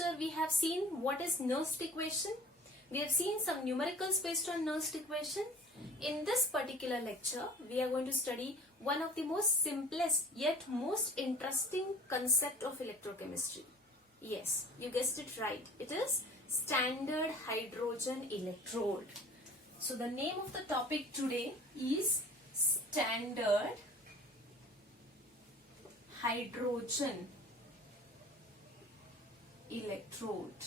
lecture we have seen what is Nernst equation. We have seen some numericals based on Nernst equation. In this particular lecture, we are going to study one of the most simplest yet most interesting concept of electrochemistry. Yes, you guessed it right. It is standard hydrogen electrode. So the name of the topic today is standard hydrogen electrode,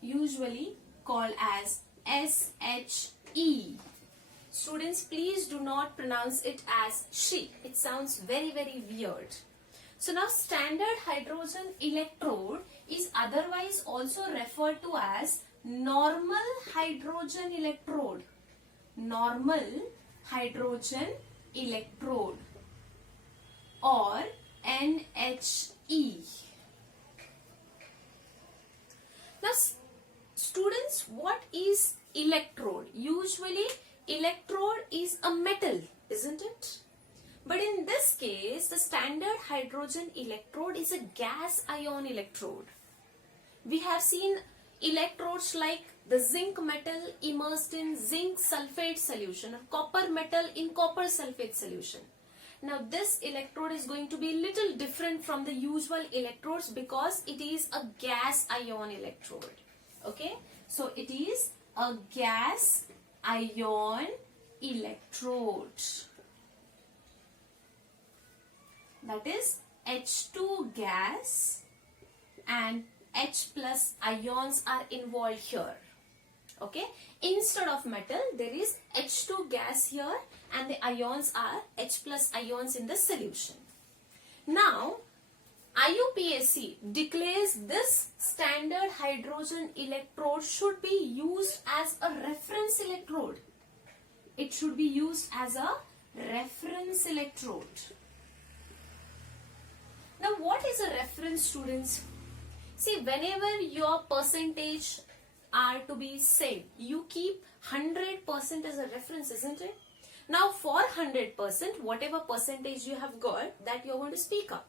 usually called as SHE. Students, please do not pronounce it as she. It sounds very weird. So now standard hydrogen electrode is otherwise also referred to as normal hydrogen electrode. Normal hydrogen electrode or NHE. Now students, what is electrode? Usually electrode is a metal, isn't it? But in this case, the standard hydrogen electrode is a gas ion electrode. We have seen electrodes like the zinc metal immersed in zinc sulfate solution or copper metal in copper sulfate solution. Now this electrode is going to be little different from the usual electrodes because it is a gas ion electrode. Okay, so it is a gas ion electrode. That is H2 gas and H plus ions are involved here. Okay, instead of metal there is H2 gas here and the ions are H plus ions in the solution. Now IUPAC declares this standard hydrogen electrode should be used as a reference electrode. It should be used as a reference electrode. Now what is a reference, students? See, whenever your percentage are to be said, you keep 100% as a reference, isn't it? Now for 100%, whatever percentage you have got, that you are going to speak up.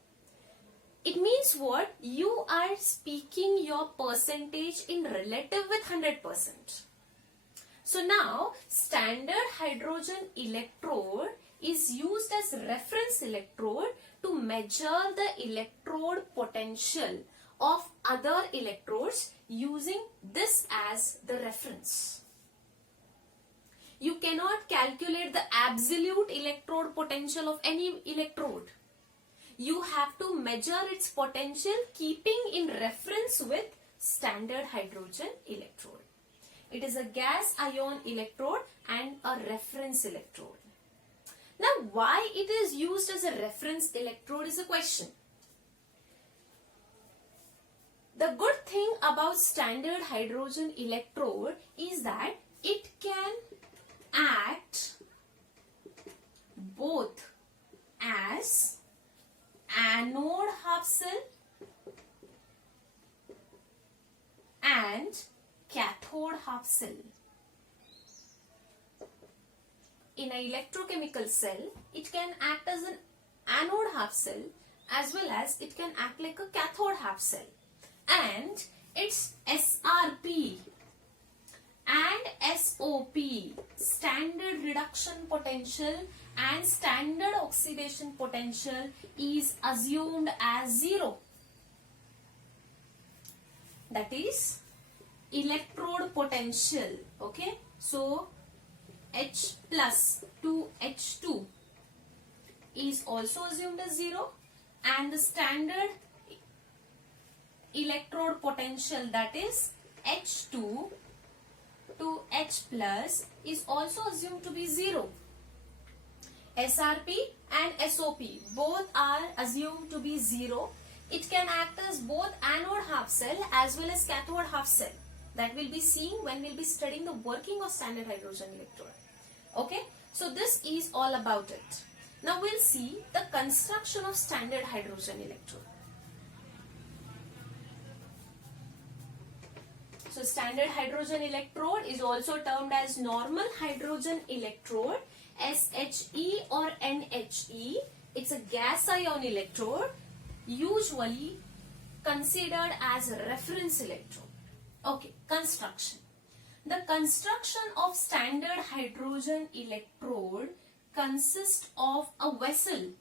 It means what? You are speaking your percentage in relative with 100%. So now standard hydrogen electrode is used as reference electrode to measure the electrode potential of other electrodes using this as the reference. You cannot calculate the absolute electrode potential of any electrode. You have to measure its potential keeping in reference with standard hydrogen electrode. It is a gas ion electrode and a reference electrode. Now why it is used as a reference electrode is a question. The good thing about standard hydrogen electrode is that it can act both as anode half cell and cathode half cell. In an electrochemical cell, it can act as an anode half cell as well as it can act like a cathode half cell. And its SRP and SOP, standard reduction potential and standard oxidation potential, is assumed as 0. That is electrode potential. Okay, so H plus to H2 is also assumed as 0 and the standard electrode potential, that is H2 to H plus, is also assumed to be 0. SRP and SOP both are assumed to be 0. It can act as both anode half cell as well as cathode half cell. That will be seen when we will be studying the working of standard hydrogen electrode. Okay, so this is all about it. Now we'll see the construction of standard hydrogen electrode. So standard hydrogen electrode is also termed as normal hydrogen electrode, SHE or NHE. It's a gas ion electrode, usually considered as a reference electrode. Okay, construction. The construction of standard hydrogen electrode consists of a vessel.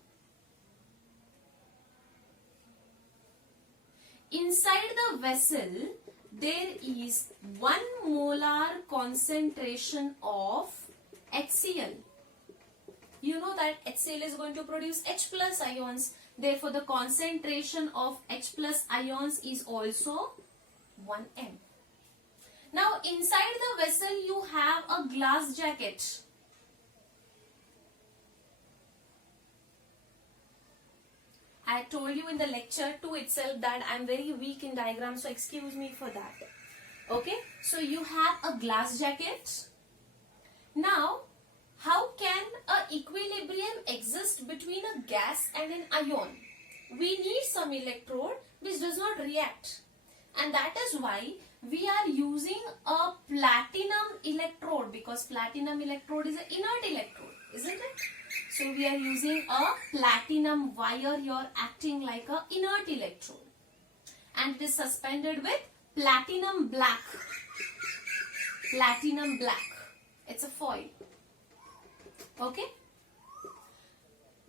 Inside the vessel, there is 1 molar concentration of HCl. You know that HCl is going to produce H plus ions. Therefore, the concentration of H plus ions is also 1m. Now, inside the vessel, you have a glass jacket. I told you in the lecture 2 itself that I am very weak in diagrams, so excuse me for that. Okay, so you have a glass jacket. Now, how can an equilibrium exist between a gas and an ion? We need some electrode which does not react, and that is why we are using a platinum electrode, because platinum electrode is an inert electrode, isn't it? So we are using a platinum wire here acting like a inert electrode, and it is suspended with platinum black. Platinum black. It's a foil. Okay.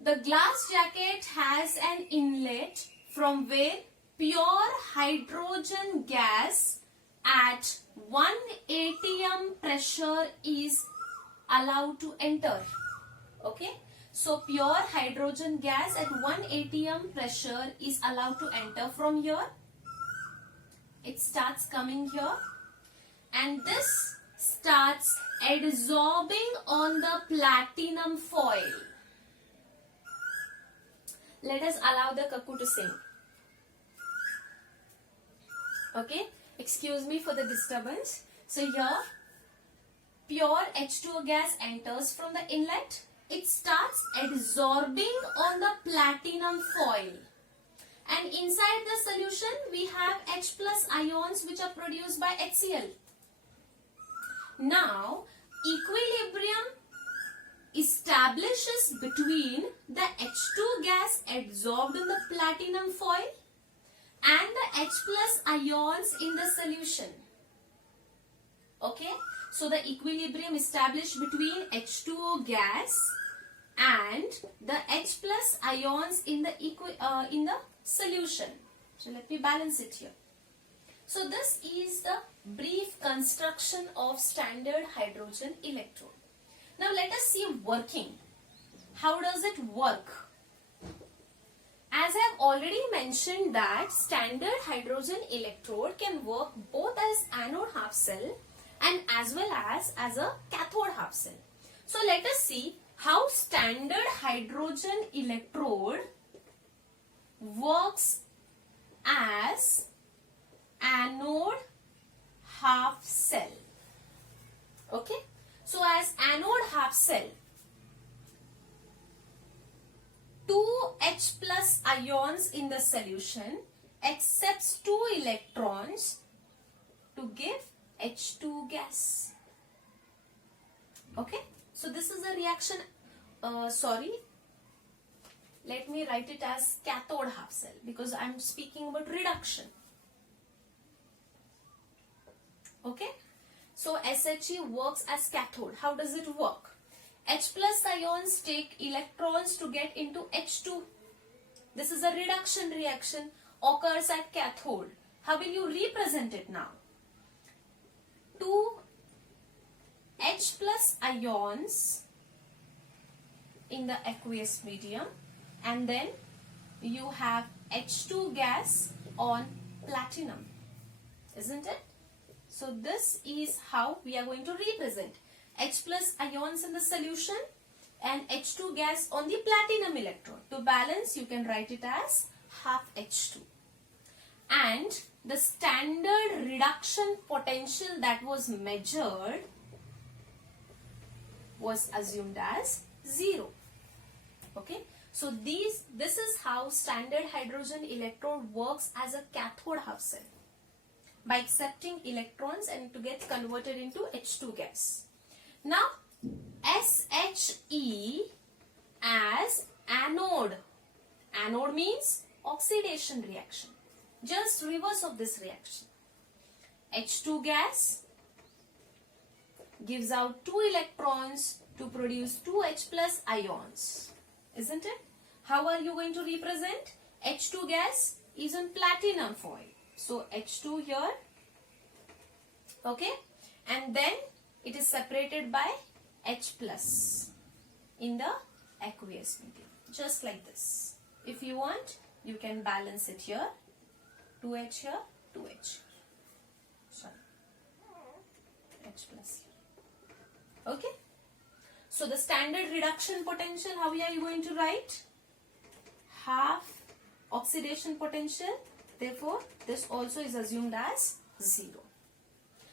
The glass jacket has an inlet from where pure hydrogen gas at 1 atm pressure is allowed to enter. Okay. So pure hydrogen gas at 1 atm pressure is allowed to enter from here. It starts coming here, and this starts adsorbing on the platinum foil. Let us allow the cuckoo to sing. Okay, excuse me for the disturbance. So here, pure H2O gas enters from the inlet. It starts adsorbing on the platinum foil. And inside the solution, we have H plus ions which are produced by HCl. Now, equilibrium establishes between the H2 gas adsorbed in the platinum foil and the H plus ions in the solution. Okay, so the equilibrium established between H2O gas and the H plus ions in the solution. So let me balance it here. So this is the brief construction of standard hydrogen electrode. Now let us see working. How does it work? As I have already mentioned that standard hydrogen electrode can work both as anode half cell and as well as a cathode half cell. So let us see how standard hydrogen electrode works as anode half cell. Okay, so as anode half cell, 2 H plus ions in the solution accepts 2 electrons to give H2 gas. Okay, so this is a reaction, let me write it as cathode half cell because I am speaking about reduction. Okay, so SHE works as cathode. How does it work? H plus ions take electrons to get into H2. This is a reduction reaction, occurs at cathode. How will you represent it now? 2 H plus ions in the aqueous medium, and then you have H2 gas on platinum, isn't it? So this is how we are going to represent H plus ions in the solution and H2 gas on the platinum electrode. To balance, you can write it as half H2. And the standard reduction potential that was measured was assumed as 0. Okay, so this is how standard hydrogen electrode works as a cathode half cell, by accepting electrons and to get converted into H2 gas. Now, SHE as anode. Anode means oxidation reaction. Just reverse of this reaction. H2 gas gives out 2 electrons to produce 2 H plus ions. Isn't it? How are you going to represent? H2 gas is on platinum foil. So H2 here. Okay. And then it is separated by H plus in the aqueous medium. Just like this. If you want, you can balance it here. 2H here, 2H. Sorry. H plus here. Okay. So the standard reduction potential, how are you going to write? Half oxidation potential. Therefore, this also is assumed as 0.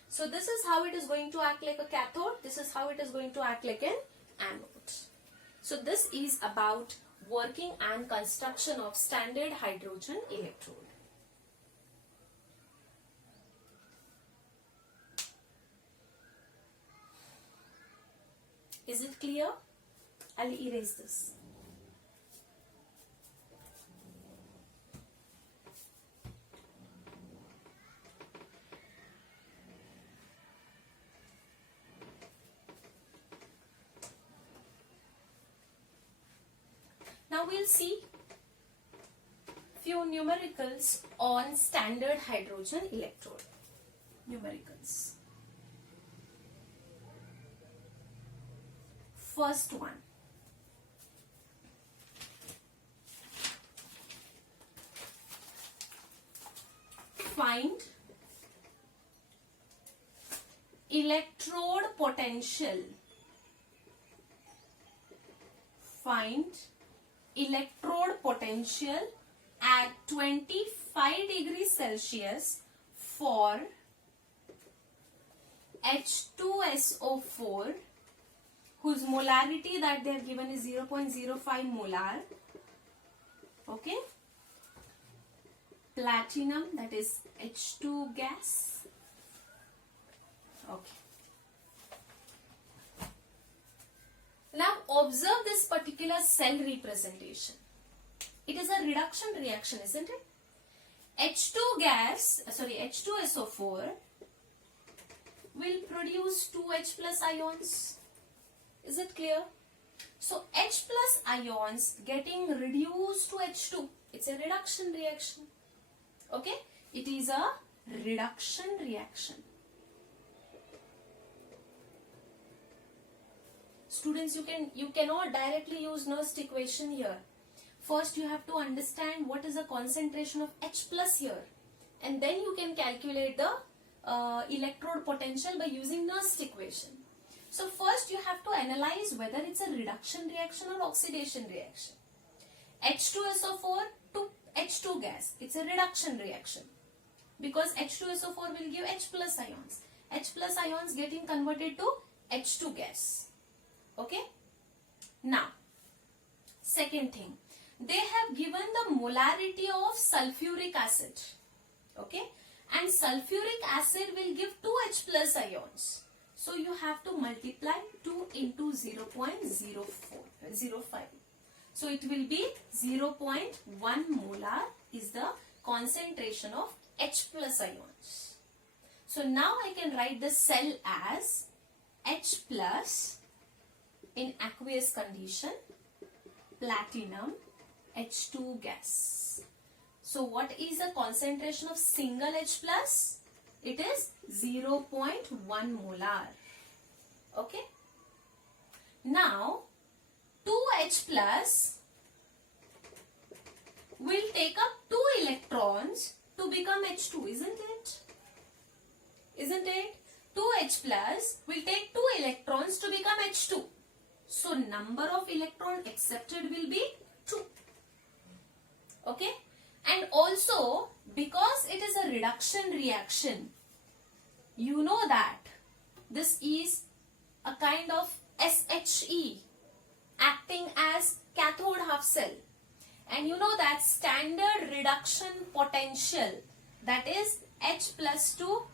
So this is how it is going to act like a cathode. This is how it is going to act like an anode. So this is about working and construction of standard hydrogen electrode. Is it clear? I'll erase this. Now we'll see few numericals on standard hydrogen electrode. Numericals. First one. Find electrode potential. Find electrode potential at 25 degrees Celsius for H2SO4, whose molarity that they have given is 0.05 molar. Okay. Platinum, that is H2 gas. Okay. Now observe this particular cell representation. It is a reduction reaction, isn't it? H2SO4 will produce 2H plus ions. Is it clear? So H plus ions getting reduced to H2. It's a reduction reaction. Okay? It is a reduction reaction. Students, you cannot directly use Nernst equation here. First you have to understand what is the concentration of H plus here, and then you can calculate the electrode potential by using Nernst equation. So first you have to analyze whether it's a reduction reaction or oxidation reaction. H2SO4 to H2 gas, it's a reduction reaction because H2SO4 will give H plus ions. H plus ions getting converted to H2 gas. Okay. Now, second thing, they have given the molarity of sulfuric acid. Okay. And sulfuric acid will give 2H plus ions. So you have to multiply 2 into 0.05. So it will be 0.1 molar is the concentration of H plus ions. So now I can write the cell as H plus in aqueous condition, platinum, H2 gas. So what is the concentration of single H plus? It is 0.1 molar. Okay. Now 2H plus will take up 2 electrons to become H2, isn't it? Isn't it? 2H plus will take 2 electrons to become H2. So number of electrons accepted will be 2. Okay. And also, because it is a reduction reaction, you know that this is a kind of SHE acting as cathode half cell. And you know that standard reduction potential, that is H plus 2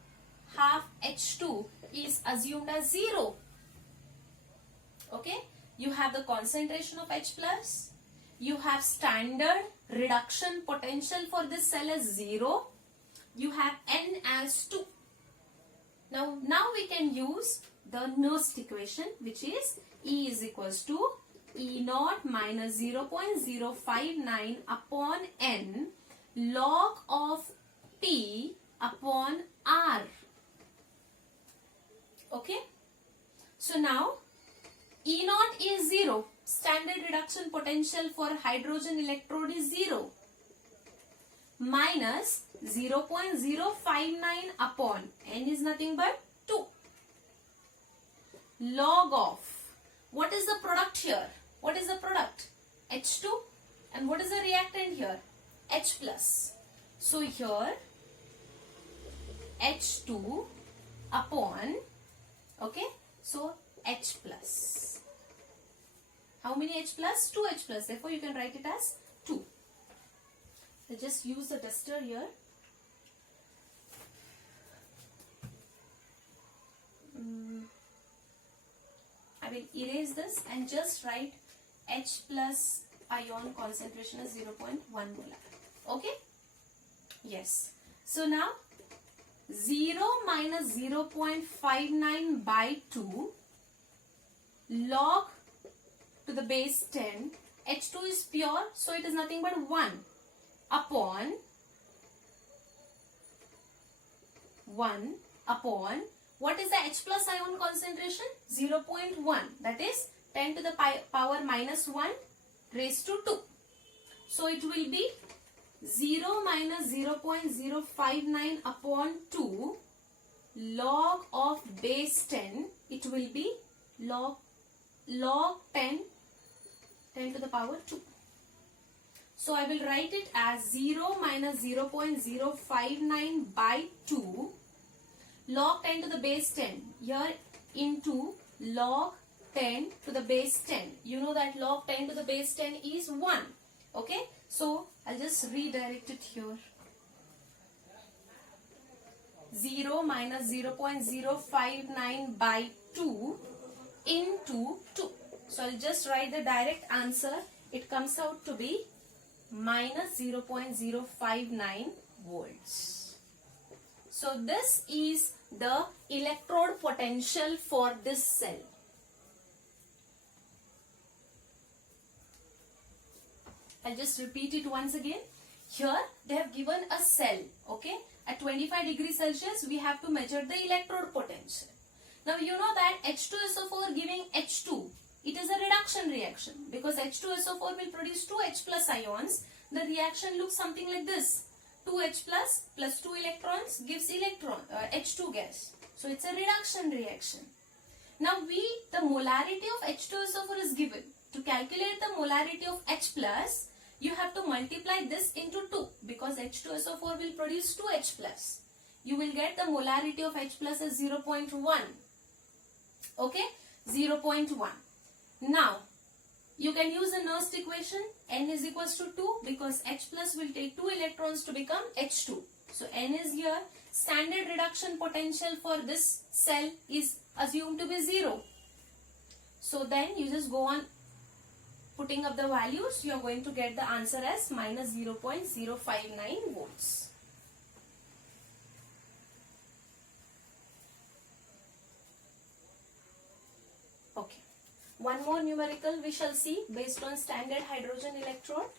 half H2, is assumed as 0. Okay. You have the concentration of H plus, you have standard reduction potential for this cell as 0. You have N as 2. Now we can use the Nernst equation, which is E is equals to E naught minus 0.059 upon N log of P upon R. Okay. So now E naught is 0. Standard reduction potential for hydrogen electrode is 0. Minus 0.059 upon N is nothing but 2. Log of, what is the product here? What is the product? H2. And what is the reactant here? H plus. So here H2 upon, okay, so H plus. How many H plus? 2 H plus. Therefore you can write it as 2. So just use the duster here. I will erase this and just write H plus ion concentration as 0.1 molar. Okay? Yes. So now 0 minus 0.59 by 2 log to the base 10. H2 is pure, so it is nothing but 1 upon 1 upon, what is the H plus ion concentration? 0.1, that is 10 to the power minus 1 raised to 2. So it will be 0 minus 0.059 upon 2 log of base 10. It will be log 10 to the power 2. So I will write it as 0 minus 0.059 by 2 log 10 to the base 10 here into log 10 to the base 10. You know that log 10 to the base 10 is 1. Okay. So I'll just redirect it here. 0 minus 0.059 by 2 into 2. So I'll just write the direct answer. It comes out to be minus 0.059 volts. So this is the electrode potential for this cell. I'll just repeat it once again. Here they have given a cell, okay. At 25 degrees Celsius we have to measure the electrode potential. Now you know that H2SO4 giving H2. It is a reduction reaction because H2SO4 will produce 2 H plus ions. The reaction looks something like this. 2H plus 2 electrons gives H2 gas. So it's a reduction reaction. Now the molarity of H2SO4 is given. To calculate the molarity of H plus, you have to multiply this into 2 because H2SO4 will produce 2H plus. You will get the molarity of H plus as 0.1. Okay, 0.1. Now, you can use the Nernst equation. N is equals to 2 because H plus will take 2 electrons to become H2. So N is here. Standard reduction potential for this cell is assumed to be 0. So then you just go on putting up the values. You are going to get the answer as minus 0.059 volts. Okay. One more numerical we shall see based on standard hydrogen electrode.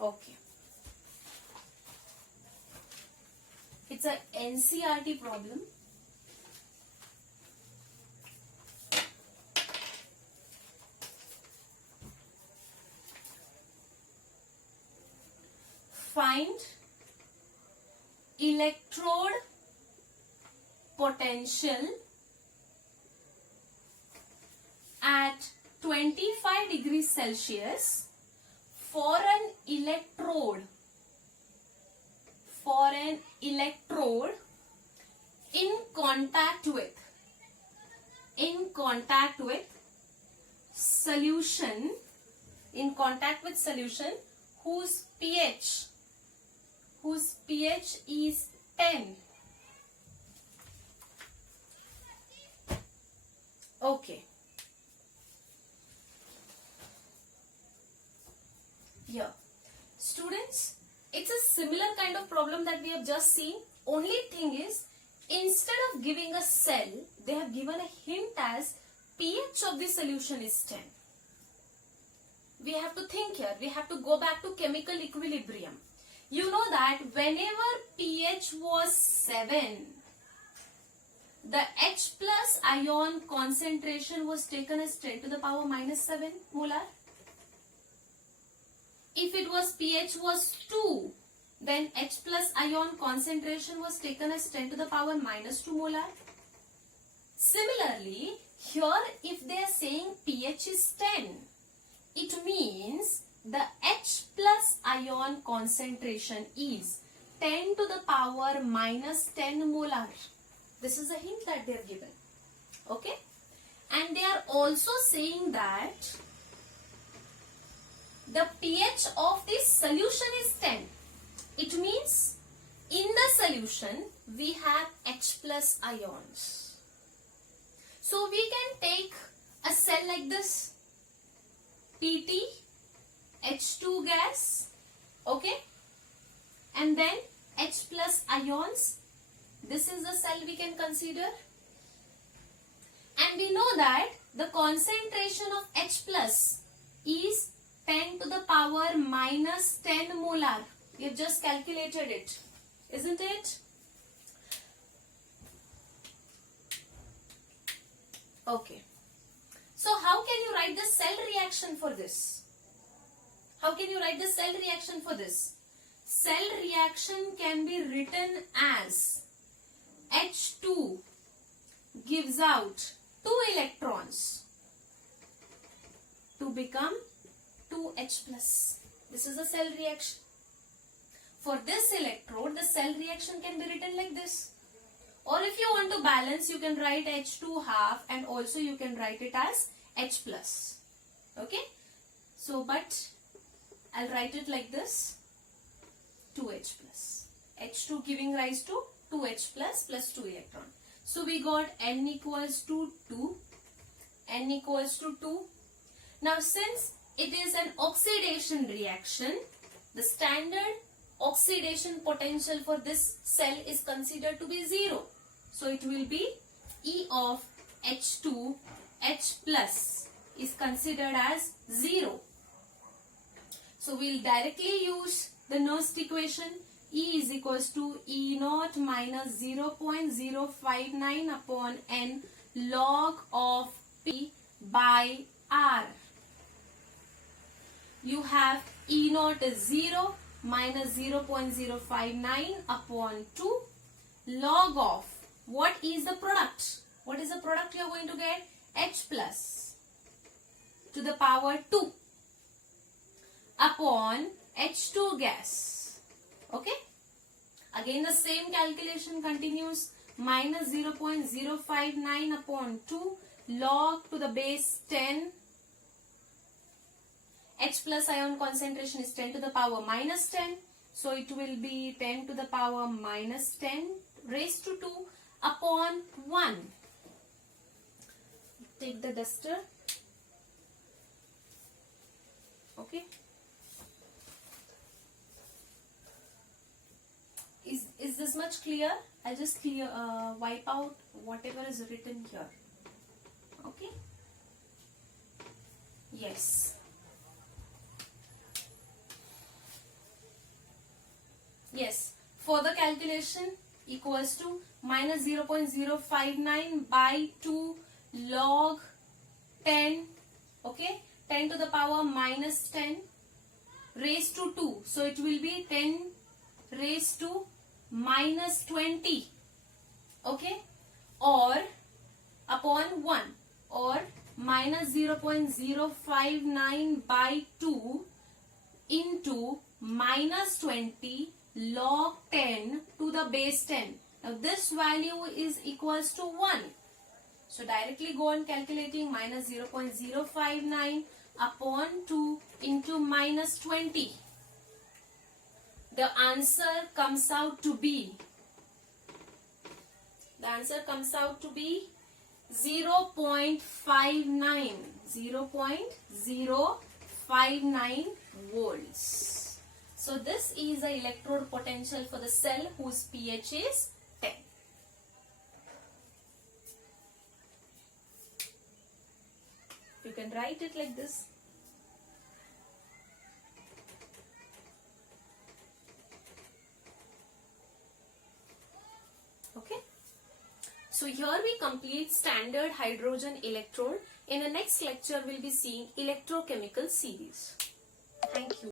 Okay. It's a NCERT problem. Find electrode potential at 25 degrees Celsius for an electrode in contact with solution whose pH is 10. Okay. Here, students, it's a similar kind of problem that we have just seen. Only thing is, instead of giving a cell, they have given a hint as pH of the solution is 10. We have to think here. We have to go back to chemical equilibrium. You know that whenever pH was 7, the H plus ion concentration was taken as 10 to the power minus 7 molar. If it was pH was 2, then H plus ion concentration was taken as 10 to the power minus 2 molar. Similarly, here if they are saying pH is 10, it means the H plus ion concentration is 10 to the power minus 10 molar. This is a hint that they are given. Okay? And they are also saying that the pH of this solution is 10. It means in the solution we have H plus ions. So we can take a cell like this, PT, H2 gas, okay, and then H plus ions. This is the cell we can consider. And we know that the concentration of H plus is 10 to the power minus 10 molar. We have just calculated it, isn't it? Okay. So how can you write the cell reaction for this? How can you write the cell reaction for this? Cell reaction can be written as H2 gives out 2 electrons to become 2H plus. This is a cell reaction. For this electrode, the cell reaction can be written like this. Or if you want to balance, you can write H2 half and also you can write it as H plus. Okay? So, but I'll write it like this. 2H plus. H2 giving rise to 2H plus plus 2 electron. So, we got N equals to 2. N equals to 2. Now, since it is an oxidation reaction, the standard oxidation potential for this cell is considered to be 0. So, it will be E of H2 H plus is considered as 0. So, we will directly use the Nernst equation. E is equals to E naught minus 0.059 upon N log of P by R. You have E naught is 0 minus 0.059 upon 2 log of, what is the product? What is the product you are going to get? H plus to the power 2 upon H2 gas. Okay? Again the same calculation continues. Minus 0.059 upon 2 log to the base 10. H plus ion concentration is 10 to the power minus 10. So it will be 10 to the power minus 10 raised to 2 upon 1. Take the duster. Okay. Is this much clear? I'll just wipe out whatever is written here. Okay. Yes. Yes. For the calculation equals to minus 0.059 by 2 log 10. Okay. 10 to the power minus 10 raised to 2. So it will be 10 raised to minus 20. Okay. Or upon 1. Or minus 0.059 by 2 into minus 20 log 10 to the base 10. Now this value is equals to 1. So directly go on calculating minus 0.059 upon 2 into minus 20. The answer comes out to be, 0.59. 0.059 volts. So this is the electrode potential for the cell whose pH is 10. You can write it like this. Okay. So here we complete standard hydrogen electrode. In the next lecture, we'll be seeing electrochemical series. Thank you.